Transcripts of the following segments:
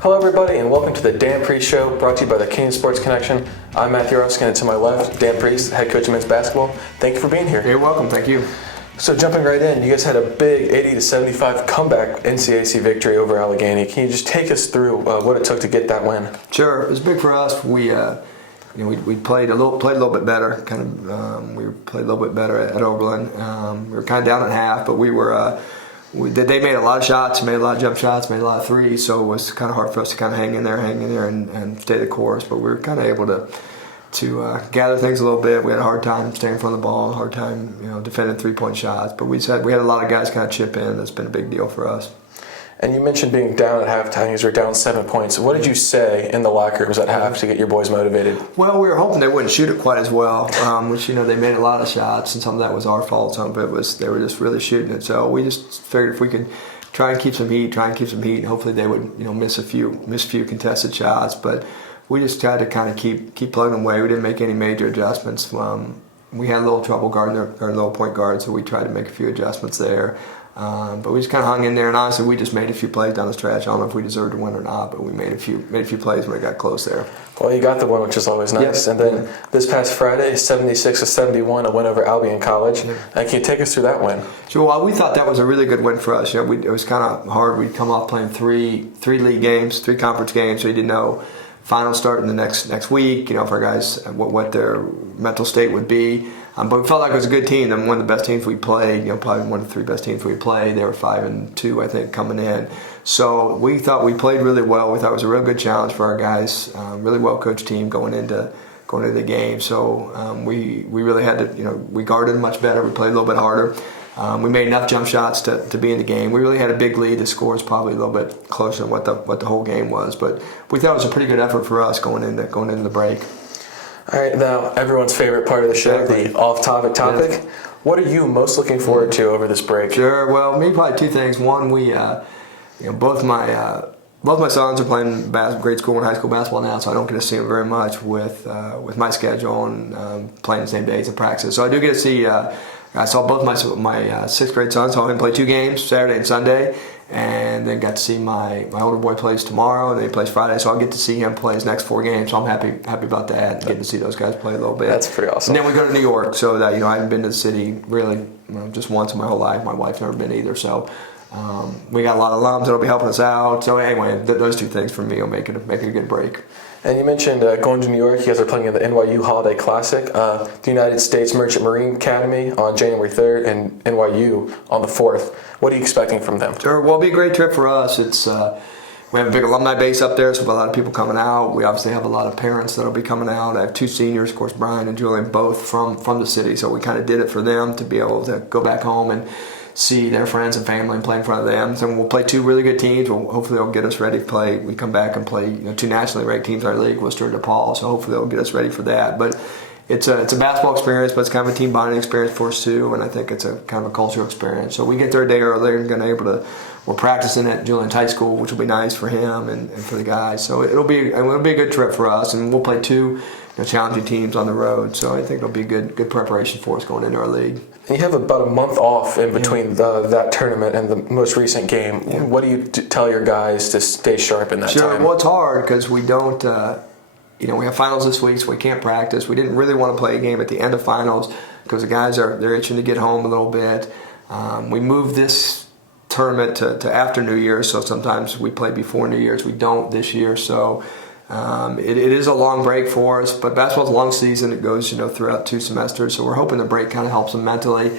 Hello everybody and welcome to the Dan Priest Show, brought to you by the Kenyon Sports Connection. I'm Matthew Ruskan and to my left, Dan Priest, head coach of men's basketball. Thank you for being here. You're welcome, thank you. So jumping right in, you guys had a big 80-75 comeback NCAC victory over Allegheny. Can you just take us through what it took to get that win? Sure, it was big for us. We played a little bit better. We played a little bit better at Oberlin. We were kind of down at half, but they made a lot of shots, made a lot of jump shots, made a lot of threes, so it was kind of hard for us to kind of hang in there and stay the course. But we were kind of able to gather things a little bit. We had a hard time staying in front of the ball, a hard time defending three-point shots. But we had a lot of guys kind of chip in. That's been a big deal for us. And you mentioned being down at halftime. You were down 7 points. What did you say in the locker rooms at half to get your boys motivated? Well, we were hoping they wouldn't shoot it quite as well, which, they made a lot of shots, and some of that was our fault. Some of it was they were just really shooting it. So we just figured if we could try and keep some heat, and hopefully they would, miss a few contested shots. But we just tried to kind of keep plugging away. We didn't make any major adjustments. We had a little trouble guarding our little point guard, so we tried to make a few adjustments there. But we just kind of hung in there, and honestly, we just made a few plays down the stretch. I don't know if we deserved to win or not, but we made a few plays when it got close there. Well, you got the one, which is always nice. Yep. And then this past Friday, 76-71, a win over Albion College. Yep. Can you take us through that win? Sure. Well, we thought that was a really good win for us. It was kind of hard. We'd come off playing three league games, 3 conference games, so you didn't know final start in the next week. For our guys, what their mental state would be. But we felt like it was a good team. And one of the best teams we played, probably one of the 3 best teams we played. They were 5-2, I think, coming in. So we thought we played really well. We thought it was a real good challenge for our guys. Really well coached team going into the game. So we really had to, we guarded much better. We played a little bit harder. We made enough jump shots to be in the game. We really had a big lead. The score is probably a little bit closer than what the whole game was. But we thought it was a pretty good effort for us going into the break. All right, now everyone's favorite part of the show, the off-topic topic. Yes. What are you most looking forward to over this break? Sure. Well, me probably 2 things. One, we, both my sons are playing grade school and high school basketball now, so I don't get to see them very much with my schedule and playing the same days of practice. So I do get to see. I saw both my 6th grade sons. Saw him play 2 games, Saturday and Sunday. And then got to see my older boy plays tomorrow, and then he plays Friday, so I'll get to see him play his next 4 games. So I'm happy about that, getting to see those guys play a little bit. That's pretty awesome. And then we go to New York, so that I haven't been to the city really just once in my whole life. My wife's never been either, so we got a lot of alums that'll be helping us out. So anyway, those 2 things for me will make it a good break. And you mentioned going to New York. You guys are playing in the NYU Holiday Classic, the United States Merchant Marine Academy on January 3rd, and NYU on the 4th. What are you expecting from them? Sure. Well, it'll be a great trip for us. It's we have a big alumni base up there, so we have a lot of people coming out. We obviously have a lot of parents that'll be coming out. I have 2 seniors, of course, Brian and Julian, both from the city. So we kind of did it for them to be able to go back home and see their friends and family and play in front of them. So we'll play 2 really good teams. Hopefully they'll get us ready to play. We come back and play 2 nationally ranked teams in our league, Worcester and DePaul. So hopefully they'll get us ready for that. But it's a basketball experience, but it's kind of a team bonding experience for us too. And I think it's a kind of a cultural experience. So we get there a day earlier and we're practicing at Julian's high school, which will be nice for him and for the guys. So it'll be a good trip for us, and we'll play 2 challenging teams on the road. So I think it'll be good preparation for us going into our league. And you have about a month off in between that tournament and the most recent game. Yeah. What do you tell your guys to stay sharp in that time? Sure. Well, it's hard because we don't. We have finals this week, so we can't practice. We didn't really want to play a game at the end of finals because the guys they're itching to get home a little bit. We moved this tournament to after New Year's, so sometimes we play before New Year's. We don't this year, so it is a long break for us. But basketball's a long season; it goes throughout 2 semesters. So we're hoping the break kind of helps them mentally.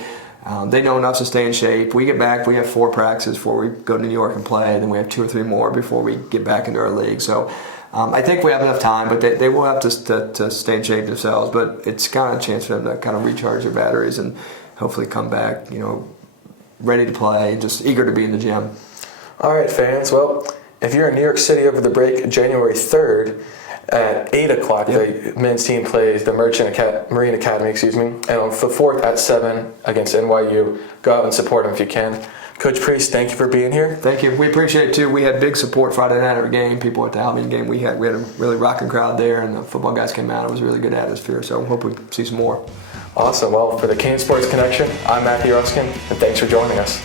They know enough to stay in shape. We get back, we have 4 practices before we go to New York and play, and then we have 2 or 3 more before we get back into our league. So I think we have enough time, but they will have to stay in shape themselves. But it's kind of a chance for them to kind of recharge their batteries and hopefully come back, ready to play, just eager to be in the gym. All right, fans. Well, if you're in New York City over the break, January 3rd at 8 o'clock, the men's team plays the Marine Academy, and on the 4th at 7 against NYU. Go out and support them if you can. Coach Priest, thank you for being here. Thank you. We appreciate it too. We had big support Friday night at our game. People at the Albion game. We had a really rocking crowd there, and the football guys came out. It was a really good atmosphere. So I hope we see some more. Awesome. Well, for the Kenyon Sports Connection, I'm Matthew Ruskan, and thanks for joining us.